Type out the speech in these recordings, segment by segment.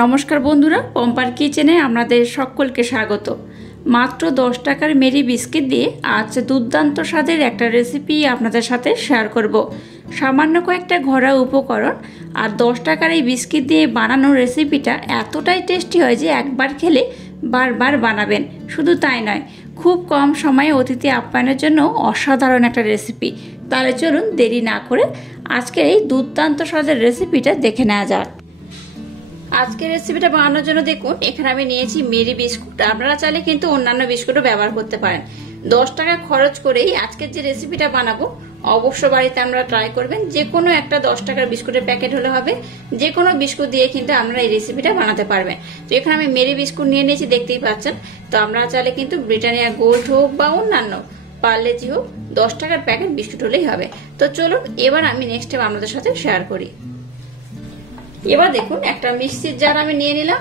নমস্কার বন্ধুরা, পম্পার কিচেনে আপনাদের সকলকে স্বাগত। মাত্র 10 টাকার মেরি বিস্কিট দিয়ে আজ দুর্দান্ত স্বাদের একটা রেসিপি আপনাদের সাথে শেয়ার করব। সামান্য কয়েকটা ঘরোয়া উপকরণ আর 10 টাকার এই বিস্কিট দিয়ে বানানো রেসিপিটা এতটাই টেস্টি হয় যে একবার খেলে বারবার বানাবেন। শুধু তাই নয়, খুব কম সময়ে অতিথি আপ্যায়নের জন্য অসাধারণ একটা রেসিপি। তাহলে চলুন দেরি না করে আজকের এই দুর্দান্ত স্বাদের রেসিপিটা দেখে নেওয়া যাক। আজকের রেসিপিটা বানানোর জন্য দেখুন, এখানে আমি নিয়েছি মেরি বিস্কুট। আপনারা চাইলে কিন্তু অন্যান্য বিস্কুটও ব্যবহার করতে পারেন। 10 টাকা খরচ করেই আজকের যে রেসিপিটা বানাবো অবশ্য বাড়িতে আমরা ট্রাই করবেন। যে কোনো একটা 10 টাকার বিস্কুটের প্যাকেট হলে হবে, যে কোনো বিস্কুট দিয়ে কিন্তু আমরা এই রেসিপিটা বানাতে পারবেন। তো এখানে আমি মেরি বিস্কুট নিয়ে নিয়েছি, দেখতেই পাচ্ছেন। তো আপনারা চাইলে কিন্তু ব্রিটানিয়া গোল্ড হোক বা অন্যান্য পার্লেজি হোক 10 টাকার প্যাকেট বিস্কুট হলেই হবে। তো চলুন এবার আমি নেক্সট টাইম আপনাদের সাথে শেয়ার করি। এবার দেখুন, একটা মিক্সির জার আমি নিয়ে নিলাম।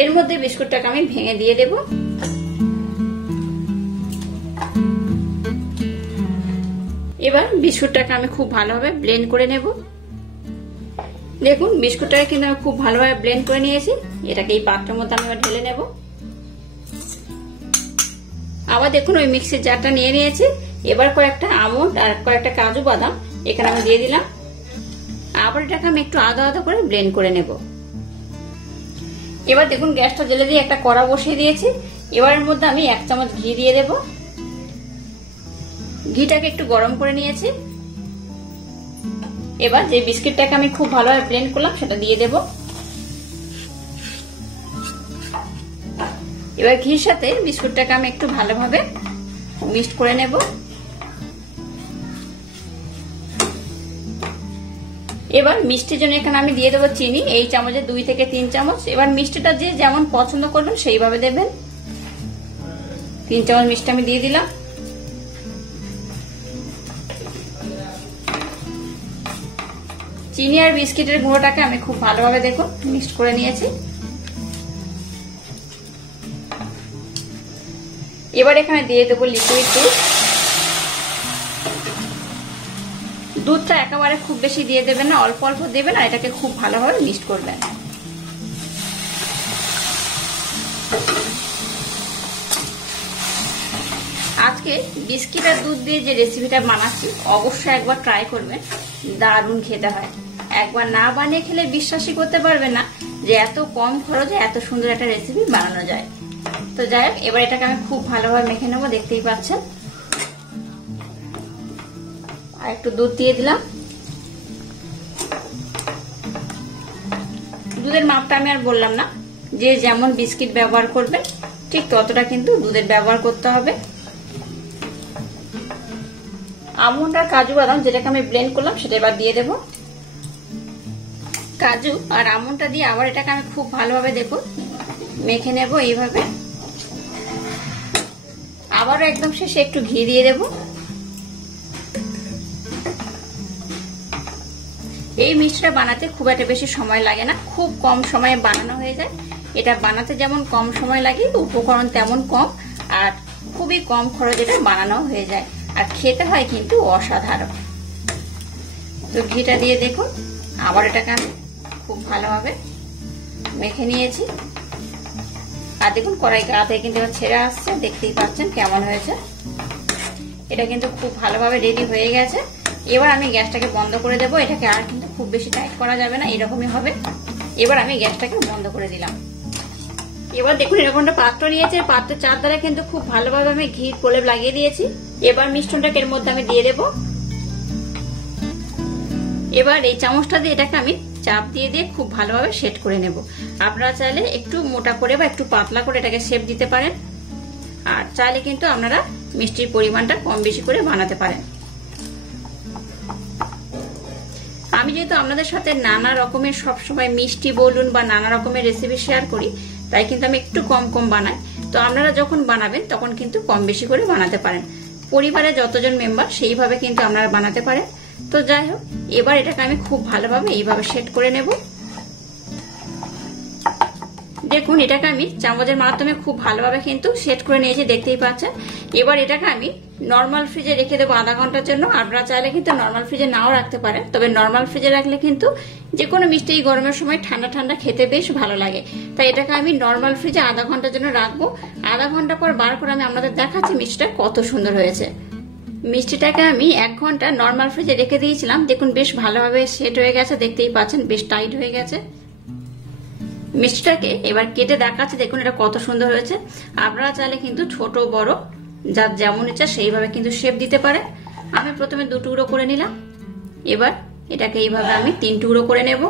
এর মধ্যে বিস্কুটটাকে আমি ভেঙে দিয়ে দেব। এবার বিস্কুটটাকে আমি খুব ভালোভাবে ব্লেন্ড করে নেব। দেখুন, বিস্কুটটাকে কিন্তু আমি খুব ভালোভাবে ব্লেন্ড করে নিয়েছি। এটাকে এই পাত্রের মধ্যে আমি ঢেলে নেব। আবার দেখুন, ওই মিক্সির জারটা নিয়ে নিয়েছি। এবার কয়েকটা আমন্ড আর কয়েকটা কাজু বাদাম এখানে আমি দিয়ে দিলাম। আবার এটাকে আমি একটু আদা আদা করে ব্লেন্ড করে নেব। এবার দেখুন, গ্যাসটা জ্বেলে দিয়ে একটা কড়া বসিয়ে দিয়েছি। এবার এর মধ্যে আমি 1 চামচ ঘি দিয়ে দেব। ঘিটাকে একটু গরম করে নিয়েছি। এবার যে বিস্কিটটাকে আমি খুব ভালোভাবে ব্লেন্ড করলাম সেটা দিয়ে দেব। এবার ঘির সাথে বিস্কুটটাকে আমি একটু ভালোভাবে মিক্সড করে নেব। এবার মিষ্টির জন্য এখানে আমি দিয়ে দেবো চিনি, এই চামচে 2 থেকে 3 চামচ। এবার মিষ্টিটা যে যেমন পছন্দ করবেন সেইভাবে দেবেন। 3 চামচ মিষ্টি আমি দিয়ে দিলাম। চিনি আর বিস্কিটের গুঁড়োটাকে আমি খুব ভালোভাবে দেখুন মিক্সড করে নিয়েছি। এবার এখানে দিয়ে দেবো লিকুইড দুধ। দুধটা একেবারে খুব বেশি দিয়ে দেবেন না, অল্প অল্প দেবেন আর এটাকে খুব ভালোভাবে মিক্সড করবেন। আজকে বিস্কিট আর দুধ দিয়ে যে রেসিপিটা বানাচ্ছি অবশ্যই একবার ট্রাই করবেন, দারুণ খেতে হয়। একবার না বানিয়ে খেলে বিশ্বাসই করতে পারবেন না যে এত কম খরচে এত সুন্দর একটা রেসিপি বানানো যায়। তো যাই হোক, এবার এটাকে আমি খুব ভালোভাবে মেখে নেবো, দেখতেই পাচ্ছেন। আর একটু দুধ দিয়ে দিলাম। দুধের মাপটা আমি আর বললাম না, যে যেমন বিস্কিট ব্যবহার করবেন ঠিক ততটা কিন্তু দুধের ব্যবহার করতে হবে। আমন্ড আর কাজু বাদাম যেটাকে আমি ব্লেন্ড করলাম সেটা এবার দিয়ে দেব। কাজু আর আমন্ডটা দিয়ে আবার এটাকে আমি খুব ভালোভাবে দেখুন মেখে নেব এইভাবে। আবারও একদম শেষে একটু ঘি দিয়ে দেব। এই মিষ্টিটা বানাতে খুব একটা বেশি সময় লাগে না, খুব কম সময়ে বানানো হয়ে যায়। এটা বানাতে যেমন কম সময় লাগে, উপকরণ তেমন কম, আর খুবই কম খরচে এটা বানানো হয়ে যায়, আর খেতে হয় কিন্তু অসাধারণ। তো ঘিটা দিয়ে দেখুন, আবার এটাকে আমি খুব ভালোভাবে মেখে নিয়েছি। আর দেখুন, কড়াই গা থেকে কিন্তু ছেড়ে আসছে, দেখতেই পাচ্ছেন কেমন হয়েছে। এটা কিন্তু খুব ভালোভাবে রেডি হয়ে গেছে। এবার আমি গ্যাসটাকে বন্ধ করে দেবো। এটাকে আর কিন্তু খুব বেশি টাইট করা যাবে না, এরকমই হবে। এবার আমি গ্যাসটাকে বন্ধ করে দিলাম। এবার দেখুন, এরকম একটা পাত্র নিয়েছি, পাত্রের চারধারে কিন্তু খুব ভালোভাবে আমি ঘি প্রলেপ লাগিয়ে দিয়েছি। এবার মিশ্রণটাকে এর মধ্যে আমি দিয়ে দেব। এবার এই চামচটা দিয়ে এটাকে আমি চাপ দিয়ে দিয়ে খুব ভালোভাবে সেট করে নেব। আপনারা চাইলে একটু মোটা করে বা একটু পাতলা করে এটাকে শেপ দিতে পারেন, আর চাইলে কিন্তু আপনারা মিষ্টির পরিমাণটা কম বেশি করে বানাতে পারেন। আমি যেহেতু আপনাদের সাথে নানা রকমের সবসময় মিষ্টি বলুন বা নানা রকমের রেসিপি শেয়ার করি, তাই কিন্তু আমি একটু কম কম বানাই। তো আপনারা যখন বানাবেন তখন কিন্তু কম বেশি করে বানাতে পারেন। পরিবারে যতজন মেম্বার সেইভাবে কিন্তু আপনারা বানাতে পারেন। তো যাই হোক, এবার এটাকে আমি খুব ভালোভাবে এইভাবে সেট করে নেব। দেখুন, এটাকে আমি চামচের মাধ্যমে খুব ভালোভাবে কিন্তু সেট করে নিয়েছি, দেখতেই পাচ্ছেন। এবার এটাকে আমি নর্মাল ফ্রিজে রেখে দেবো আধা ঘন্টার জন্য। আপনারা চাইলে কিন্তু নর্মাল ফ্রিজে নাও রাখতে পারেন, তবে নর্মাল ফ্রিজে রাখলে কিন্তু যে কোনো মিষ্টি এই গরমের সময় ঠান্ডা ঠান্ডা খেতে বেশ ভালো লাগে। তাই এটাকে আমি নর্মাল ফ্রিজে আধা ঘন্টার জন্য রাখবো। আধা ঘন্টা পর বার করে আমি আপনাদের দেখাচ্ছি মিষ্টিটা কত সুন্দর হয়েছে। মিষ্টিটাকে আমি 1 ঘন্টা নর্মাল ফ্রিজে রেখে দিয়েছিলাম, দেখুন বেশ ভালোভাবে সেট হয়ে গেছে, দেখতেই পাচ্ছেন বেশ টাইট হয়ে গেছে। মিষ্টিটাকে এবার কেটে দেখাচ্ছি, দেখুন এটা কত সুন্দর হয়েছে। আপনারা চাইলে কিন্তু ছোট বড় যার যেমন ইচ্ছা সেইভাবে কিন্তু শেপ দিতে পারে। আমি প্রথমে 2 টুকরো করে নিলাম, এবার এটাকে এইভাবে আমি 3 টুকরো করে নেব।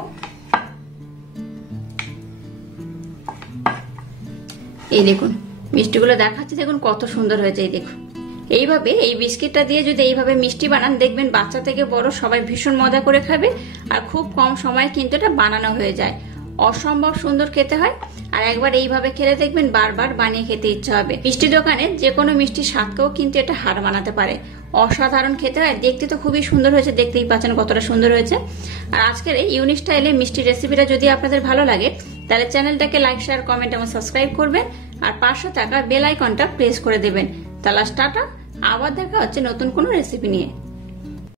এই দেখুন মিষ্টিগুলো দেখাচ্ছি, দেখুন কত সুন্দর হয়েছে। এই দেখুন এইভাবে এই বিস্কিটটা দিয়ে যদি এইভাবে মিষ্টি বানান, দেখবেন বাচ্চা থেকে বড় সবাই ভীষণ মজা করে খাবে, আর খুব কম সময়ে কিন্তু এটা বানানো হয়ে যায়। অসম্ভব সুন্দর খেতে হয়, আর একবার এইভাবে খেলে দেখবেন বারবার বানিয়ে খেতে ইচ্ছা হবে। মিষ্টি দোকানে যে কোনো মিষ্টি স্বাদকেও কিন্তু এটা হার মানাতে পারে। অসাধারণ খেতে হয়, দেখতে তো খুবই সুন্দর হয়েছে, দেখতেই পাচ্ছেন কতটা সুন্দর হয়েছে। আর আজকের এই ইউনিক স্টাইলে মিষ্টি রেসিপিটা যদি আপনাদের ভালো লাগে, তাহলে চ্যানেলটাকে লাইক, শেয়ার, কমেন্ট এবং সাবস্ক্রাইব করবেন, আর পাশে থাকা বেল আইকনটা প্রেস করে দেবেন। তাহলে টাটা, আবার দেখা হচ্ছে নতুন কোনো রেসিপি নিয়ে।